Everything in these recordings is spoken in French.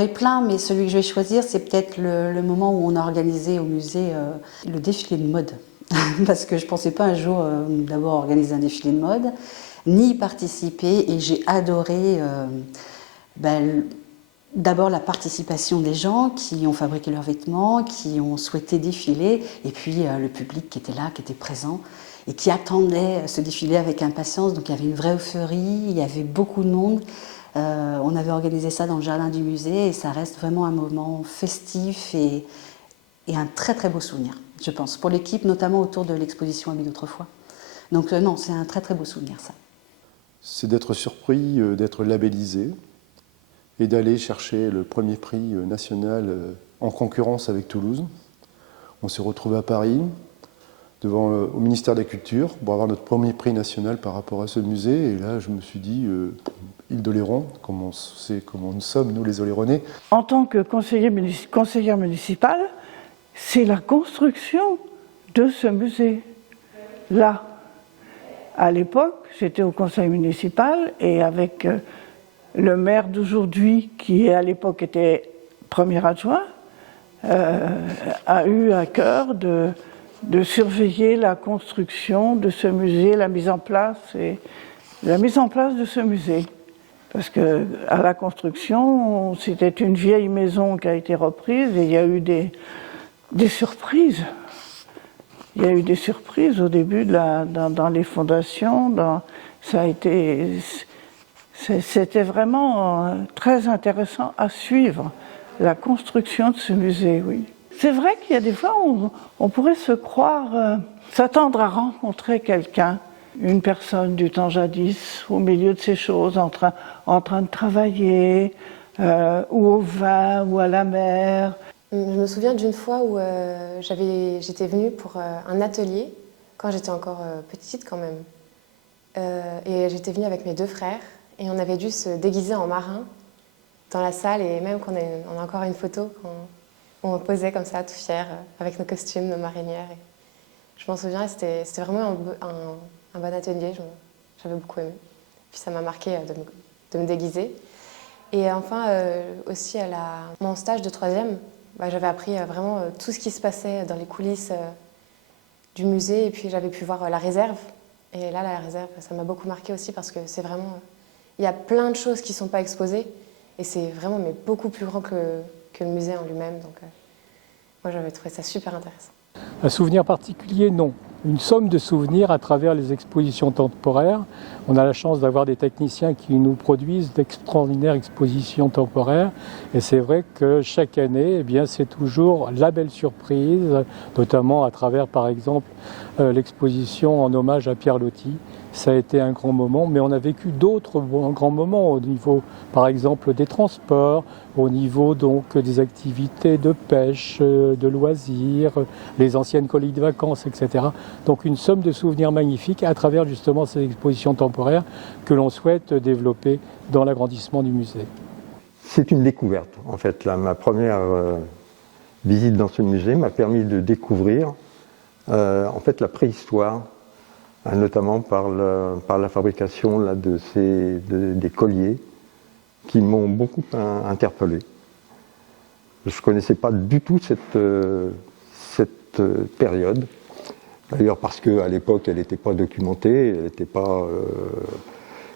aurait plein, mais celui que je vais choisir, c'est peut-être le moment où on a organisé au musée le défilé de mode. Parce que je ne pensais pas un jour d'abord organiser un défilé de mode, ni y participer, et j'ai adoré d'abord la participation des gens qui ont fabriqué leurs vêtements, qui ont souhaité défiler, et puis le public qui était là, qui était présent, et qui attendait ce défilé avec impatience. Donc il y avait une vraie euphorie, il y avait beaucoup de monde. On avait organisé ça dans le jardin du musée, et ça reste vraiment un moment festif et un très très beau souvenir, je pense, pour l'équipe, notamment autour de l'exposition Amis d'autrefois. Donc non, c'est un très très beau souvenir, ça. C'est d'être surpris, d'être labellisé et d'aller chercher le premier prix national en concurrence avec Toulouse. On s'est retrouvé à Paris, au ministère de la Culture, pour avoir notre premier prix national par rapport à ce musée. Et là, je me suis dit, Île d'Oléron, comment nous sommes, nous les Oléronais. En tant que conseillère municipale, c'est la construction de ce musée-là. À l'époque, j'étais au conseil municipal et avec le maire d'aujourd'hui, qui à l'époque était premier adjoint, a eu à cœur de surveiller la construction de ce musée, la mise en place de ce musée. Parce que à la construction, c'était une vieille maison qui a été reprise et il y a eu des surprises. Il y a eu des surprises au début dans les fondations. C'était vraiment très intéressant à suivre, la construction de ce musée, oui. C'est vrai qu'il y a des fois où on pourrait se croire, s'attendre à rencontrer quelqu'un, une personne du temps jadis, au milieu de ces choses, en train de travailler, ou au vin, ou à la mer. Je me souviens d'une fois où j'étais venue pour un atelier, quand j'étais encore petite quand même. Et j'étais venue avec mes 2 frères, et on avait dû se déguiser en marin dans la salle, et même qu'on on a encore une photo où on posait comme ça, tout fiers, avec nos costumes, nos marinières. Et je m'en souviens, c'était vraiment un bon atelier, j'avais beaucoup aimé. Puis ça m'a marqué de me déguiser. Et enfin, aussi à mon stage de 3e, j'avais appris vraiment tout ce qui se passait dans les coulisses du musée, et puis j'avais pu voir la réserve. Et là, la réserve, ça m'a beaucoup marqué aussi, parce que c'est vraiment... Il y a plein de choses qui ne sont pas exposées, et c'est vraiment beaucoup plus grand que le musée en lui-même. Donc moi, j'avais trouvé ça super intéressant. Un souvenir particulier, non. Une somme de souvenirs à travers les expositions temporaires. On a la chance d'avoir des techniciens qui nous produisent d'extraordinaires expositions temporaires. Et c'est vrai que chaque année, eh bien, c'est toujours la belle surprise, notamment à travers, par exemple, l'exposition en hommage à Pierre Loti. Ça a été un grand moment, mais on a vécu d'autres grands moments au niveau, par exemple, des transports, au niveau donc des activités de pêche, de loisirs, les anciennes colonies de vacances, etc. Donc une somme de souvenirs magnifiques à travers justement ces expositions temporaires que l'on souhaite développer dans l'agrandissement du musée. C'est une découverte, en fait. Là, ma première visite dans ce musée m'a permis de découvrir en fait la préhistoire, notamment par la fabrication là, des colliers qui m'ont beaucoup interpellé. Je ne connaissais pas du tout cette période, d'ailleurs parce qu'à l'époque elle n'était pas documentée, il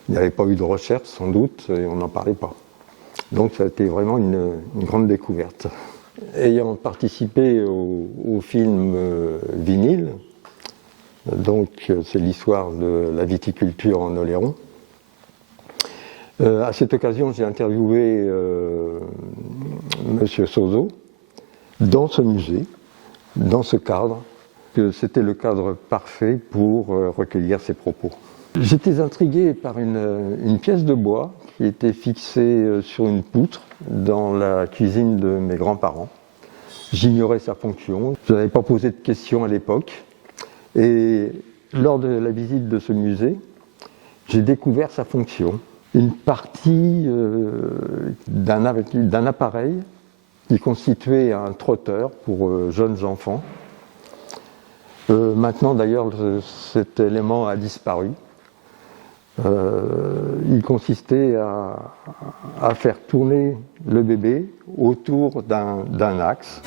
n'y avait pas eu de recherche sans doute, et on n'en parlait pas. Donc ça a été vraiment une grande découverte. Ayant participé au film Vinyle, donc c'est l'histoire de la viticulture en Oléron. À cette occasion, j'ai interviewé Monsieur Sozo dans ce musée, dans ce cadre, que c'était le cadre parfait pour recueillir ses propos. J'étais intrigué par une pièce de bois qui était fixée sur une poutre dans la cuisine de mes grands-parents. J'ignorais sa fonction, je n'avais pas posé de questions à l'époque. Et lors de la visite de ce musée, j'ai découvert sa fonction. Une partie d'un appareil qui constituait un trotteur pour jeunes enfants. Maintenant d'ailleurs cet élément a disparu. Il consistait à faire tourner le bébé autour d'un axe.